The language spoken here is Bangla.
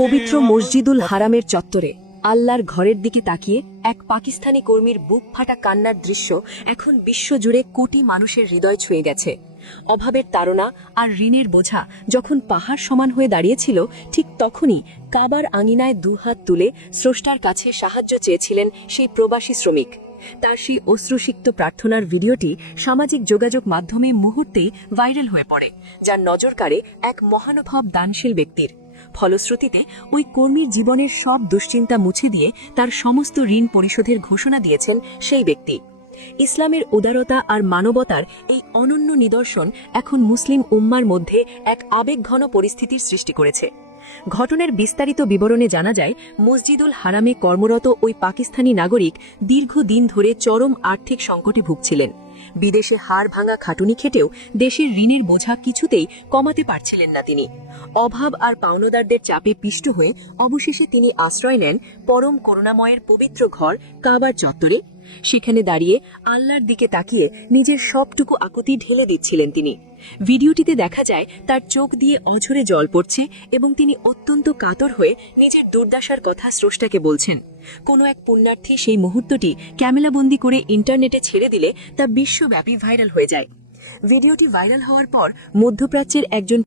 পবিত্র মসজিদুল হারামের চত্বরে আল্লাহর ঘরের দিকে তাকিয়ে এক পাকিস্তানি কর্মীর বুক ফাটা কান্নার দৃশ্য এখন বিশ্বজুড়ে কোটি মানুষের হৃদয় ছুঁয়ে গেছে। অভাবের তাড়না আর ঋণের বোঝা যখন পাহাড় সমান হয়ে দাঁড়িয়েছিল, ঠিক তখনই কাবার আঙিনায় দুহাত তুলে স্রষ্টার কাছে সাহায্য চেয়েছিলেন সেই প্রবাসী শ্রমিক। তার সেই অশ্রুসিক্ত প্রার্থনার ভিডিওটি সামাজিক যোগাযোগ মাধ্যমে মুহূর্তেই ভাইরাল হয়ে পড়ে, যার নজর কাড়ে এক মহানুভব দানশীল ব্যক্তির। ফলশ্রুতিতে ওই কর্মীর জীবনের সব দুশ্চিন্তা মুছে দিয়ে তার সমস্ত ঋণ পরিশোধের ঘোষণা দিয়েছেন সেই ব্যক্তি। ইসলামের উদারতা আর মানবতার এই অনন্য নিদর্শন এখন মুসলিম উম্মার মধ্যে এক আবেগঘন পরিস্থিতির সৃষ্টি করেছে। ঘটনার বিস্তারিত বিবরণে জানা যায়, মসজিদুল হারামে কর্মরত ওই পাকিস্তানি নাগরিক দীর্ঘদিন ধরে চরম আর্থিক সংকটে ভুগছিলেন। বিদেশে হাড় ভাঙা খাটুনি খেটেও দেশের ঋণের বোঝা কিছুতেই কমাতে পারছিলেন না তিনি। অভাব আর পাওনাদারদের চাপে পিষ্ট হয়ে অবশেষে তিনি আশ্রয় নেন পরম করুণাময়ের পবিত্র ঘর কাবার চত্বরে। সেখানে দাঁড়িয়ে আল্লাহর দিকে তাকিয়ে নিজের সবটুকু আকুতি ঢেলে দিচ্ছিলেন তিনি। ভিডিওটিতে দেখা যায় তার চোখ দিয়ে অঝরে জল পড়ছে এবং তিনি অত্যন্ত কাতর হয়ে নিজের দুর্দশার কথা স্রষ্টাকে বলছেন। কোনো এক পুণ্যার্থী সেই মুহূর্তটি ক্যামেরাবন্দি করে ইন্টারনেটে ছেড়ে দিলে তা বিশ্বব্যাপী ভাইরাল হয়ে যায়। ভিডিওটি ভাইরাল হওয়ার পর মধ্যপ্রাচ্যের একজন